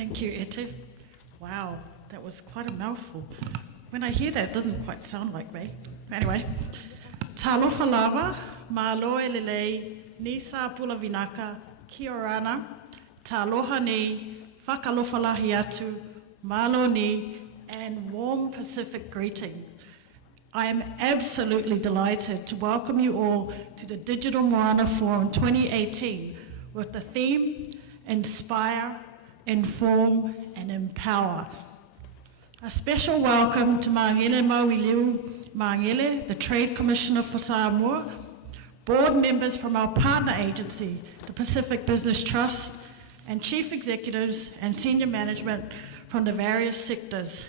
Thank you, Ete. Wow, that was quite a mouthful. When I hear that, it doesn't quite sound like me. Anyway, talofa lava, māloa lelei, nisa pula vinaka, kia orana, taloha ni, whakalofalahi atu, malo ni, and warm Pacific greeting. I am absolutely delighted to welcome you all to the Digital Moana Forum 2018 with the theme, Inspire, Inform, and Empower. A special welcome to Mangele Mauiliu Mangele, the Trade Commissioner for Samoa, board members from our partner agency, the Pacific Business Trust, and chief executives and senior management from the various sectors,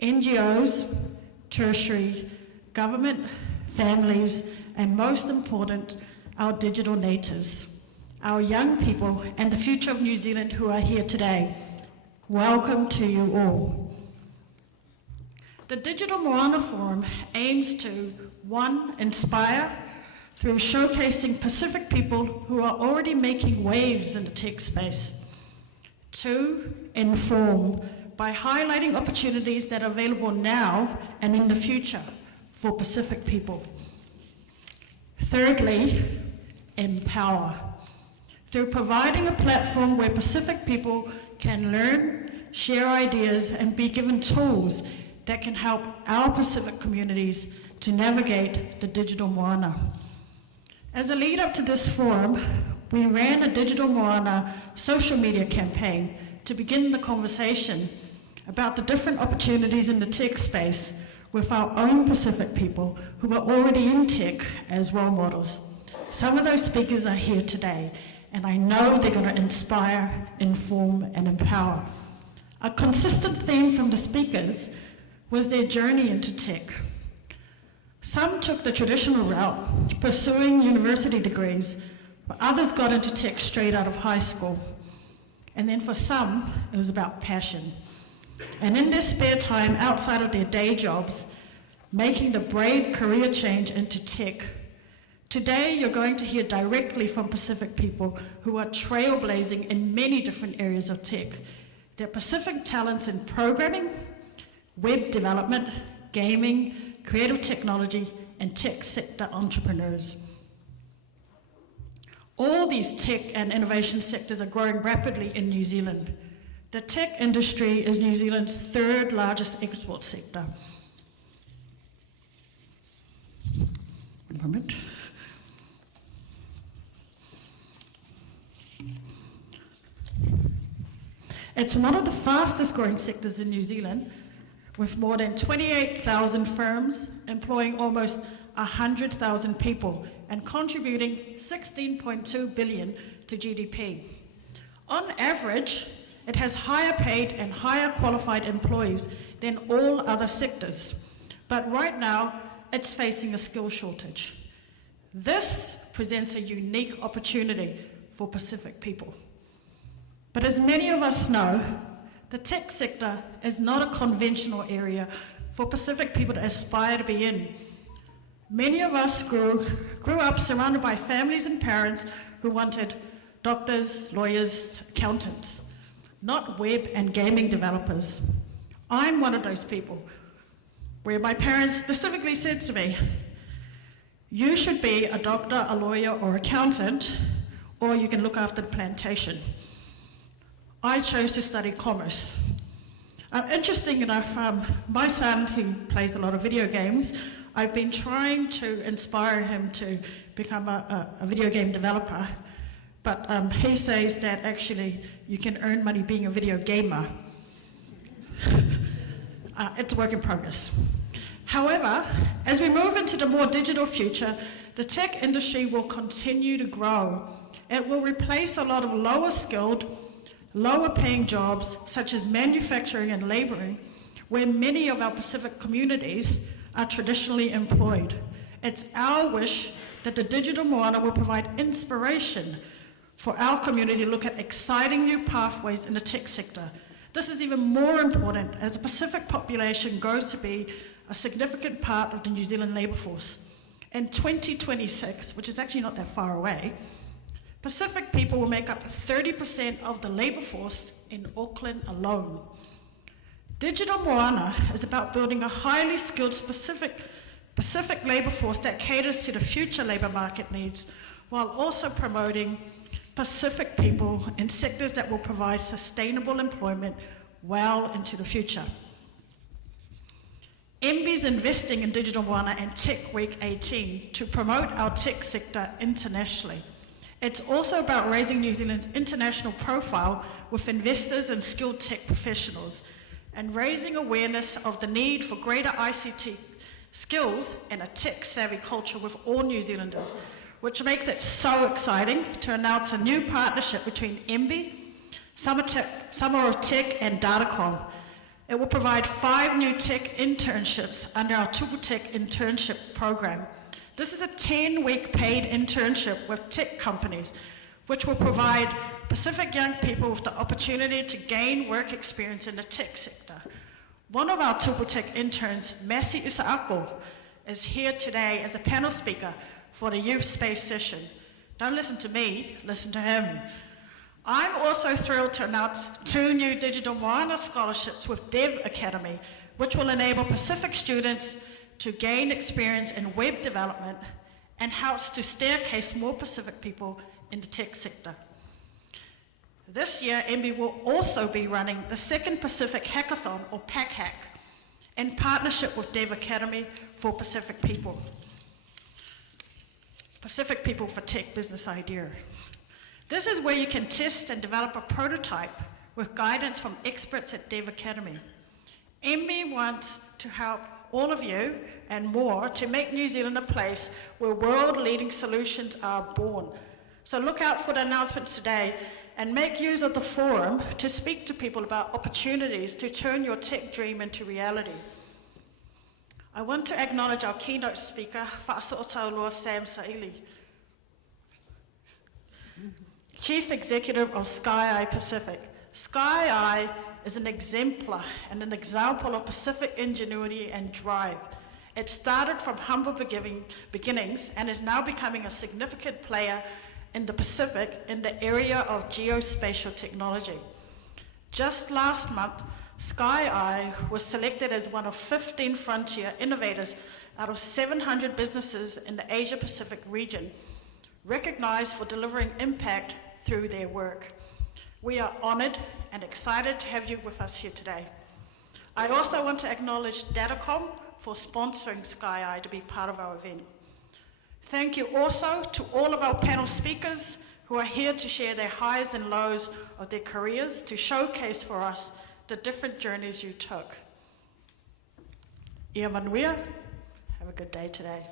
NGOs, tertiary, government, families, and most important, our digital natives, our young people, and the future of New Zealand who are here today. Welcome to you all. The Digital Moana Forum aims to, 1, inspire through showcasing Pacific people who are already making waves in the tech space. 2, inform by highlighting opportunities that are available now and in the future for Pacific people. Thirdly, empower through providing a platform where Pacific people can learn, share ideas, and be given tools that can help our Pacific communities to navigate the digital moana. As a lead up to this forum, we ran a Digital Moana social media campaign to begin the conversation about the different opportunities in the tech space with our own Pacific people who are already in tech as role models. Some of those speakers are here today, and I know they're going to inspire, inform, and empower. A consistent theme from the speakers was their journey into tech. Some took the traditional route, pursuing university degrees, but others got into tech straight out of high school. And then for some, it was about passion. And in their spare time, outside of their day jobs, making the brave career change into tech. Today, you're going to hear directly from Pacific people who are trailblazing in many different areas of tech. They're Pacific talents in programming, web development, gaming, creative technology, and tech sector entrepreneurs. All these tech and innovation sectors are growing rapidly in New Zealand. The tech industry is New Zealand's third largest export sector. One moment. It's one of the fastest growing sectors in New Zealand, with more than 28,000 firms employing almost 100,000 people and contributing 16.2 billion to GDP. On average, it has higher paid and higher qualified employees than all other sectors. But right now, it's facing a skill shortage. This presents a unique opportunity for Pacific people. But as many of us know, the tech sector is not a conventional area for Pacific people to aspire to be in. Many of us grew up surrounded by families and parents who wanted doctors, lawyers, accountants, not web and gaming developers. I'm one of those people where my parents specifically said to me, you should be a doctor, a lawyer, or accountant, or you can look after the plantation. I chose to study commerce. Interesting enough, my son, who plays a lot of video games, I've been trying to inspire him to become a video game developer, but he says that actually you can earn money being a video gamer. It's a work in progress. However, as we move into the more digital future, the tech industry will continue to grow. It will replace a lot of lower skilled, lower paying jobs such as manufacturing and laboring, where many of our Pacific communities are traditionally employed. It's our wish that the Digital Moana will provide inspiration for our community to look at exciting new pathways in the tech sector. This is even more important as the Pacific population grows to be a significant part of the New Zealand labour force. In 2026, which is actually not that far away, Pacific people will make up 30% of the labour force in Auckland alone. Digital Moana is about building a highly skilled Pacific labour force that caters to the future labour market needs, while also promoting Pacific people in sectors that will provide sustainable employment well into the future. MBIE is investing in Digital Moana and Tech Week 18 to promote our tech sector internationally. It's also about raising New Zealand's international profile with investors and skilled tech professionals, and raising awareness of the need for greater ICT skills and a tech-savvy culture with all New Zealanders, which makes it so exciting to announce a new partnership between MBIE, Summer of Tech and Datacom. It will provide 5 new tech internships under our Tupu Tech internship program. This is a 10-week paid internship with tech companies, which will provide Pacific young people with the opportunity to gain work experience in the tech sector. One of our Tupu Tech interns, Masi Isaako, is here today as a panel speaker for the Youth Space session. Don't listen to me, listen to him. I'm also thrilled to announce 2 new Digital Moana scholarships with Dev Academy, which will enable Pacific students to gain experience in web development and helps to staircase more Pacific people in the tech sector. This year, MBIE will also be running the second Pacific Hackathon, or PACHAC, in partnership with Dev Academy for Pacific people. Pacific people for tech business idea. This is where you can test and develop a prototype with guidance from experts at Dev Academy. MBIE wants to help all of you and more to make New Zealand a place where world-leading solutions are born. So look out for the announcements today and make use of the forum to speak to people about opportunities to turn your tech dream into reality. I want to acknowledge our keynote speaker, Whaaso'otaulua Sam Saili, Chief Executive of SkyEye Pacific. SkyEye is an exemplar and an example of Pacific ingenuity and drive. It started from humble beginnings and is now becoming a significant player in the Pacific in the area of geospatial technology. Just last month, SkyEye was selected as one of 15 frontier innovators out of 700 businesses in the Asia-Pacific region, recognized for delivering impact through their work. We are honored and excited to have you with us here today. I also want to acknowledge Datacom for sponsoring SkyEye to be part of our event. Thank you also to all of our panel speakers who are here to share their highs and lows of their careers, to showcase for us the different journeys you took. Ia manuia, have a good day today.